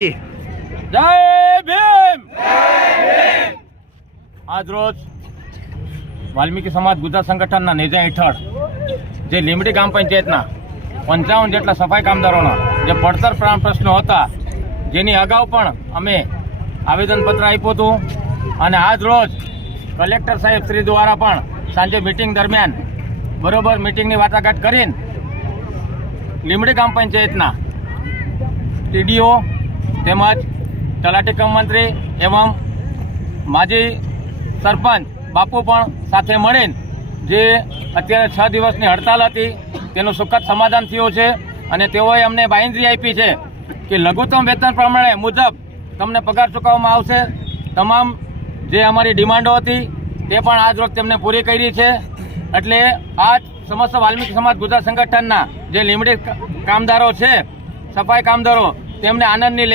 જય ભીમ! આજ રોજ વાલ્મીકી સમાજ ગુજરાત સંગઠનના નેજા હેઠળ જે લીમડી ગ્રામ પંચાયતના પંચાવન જેટલા સફાઈ કામદારોના જે પડતર પ્રાણ પ્રશ્નો હતા, જેની અગાઉ પણ અમે આવેદનપત્ર આપ્યું હતું. અને આજ રોજ કલેક્ટર સાહેબ શ્રી દ્વારા પણ સાંજે મિટિંગ દરમિયાન બરોબર મિટિંગની વાટાઘાટ કરીને લીમડી ગ્રામ પંચાયતના ટીડીઓ તેમજ તલાટી કમ મંત્રી એવમ માજી સરપંચ બાપુ પણ સાથે મળીને જે અત્યારે છ દિવસની હડતાલ હતી, તેનું સુખદ સમાધાન થયું છે અને તેઓએ અમને બાંયધરી આપી છે કે લઘુત્તમ વેતન પ્રમાણે મુજબ તમને પગાર ચૂકવવામાં આવશે. તમામ જે અમારી ડિમાન્ડો હતી, તે પણ આજ રોજ તેમને પૂરી કરી છે. એટલે આજ સમસ્ત વાલ્મીકી સમાજ ગુજરાત સંગઠનના જે લીમડી કામદારો છે, સફાઈ કામદારો, તેમને આનંદની